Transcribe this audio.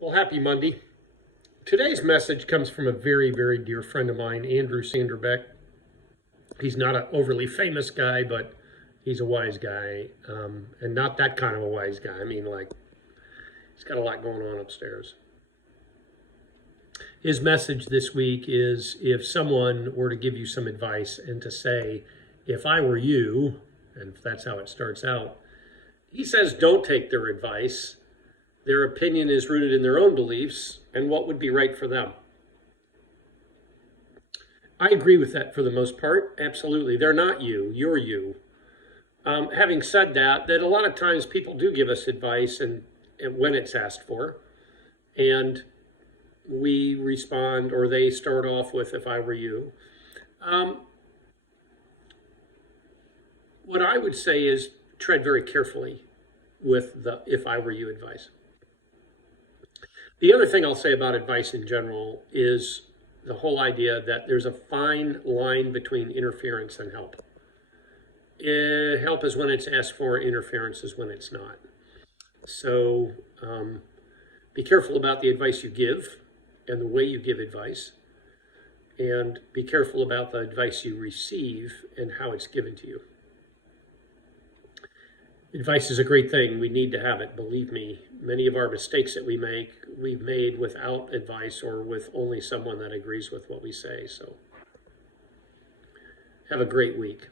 Well, happy Monday. Today's message comes from a very, very dear friend of mine, Andrew Sanderbeck. He's not an overly famous guy, but he's a wise guy, and not that kind of a wise guy. I mean, like, he's got a lot going on upstairs. His message this week is if someone were to give you some advice and to say, if I were you, and that's how it starts out, he says don't take their advice. Their opinion is rooted in their own beliefs and what would be right for them. I agree with that for the most part. Absolutely. They're not you. You're you. Having said that a lot of times people do give us advice and when it's asked for, and we respond, or they start off with, if I were you. What I would say is tread very carefully with the if I were you advice. The other thing I'll say about advice in general is the whole idea that there's a fine line between interference and help. Help is when it's asked for, interference is when it's not. So be careful about the advice you give and the way you give advice, and be careful about the advice you receive and how it's given to you. Advice is a great thing. We need to have it, believe me. Many of our mistakes that we've made without advice or with only someone that agrees with what we say. So have a great week.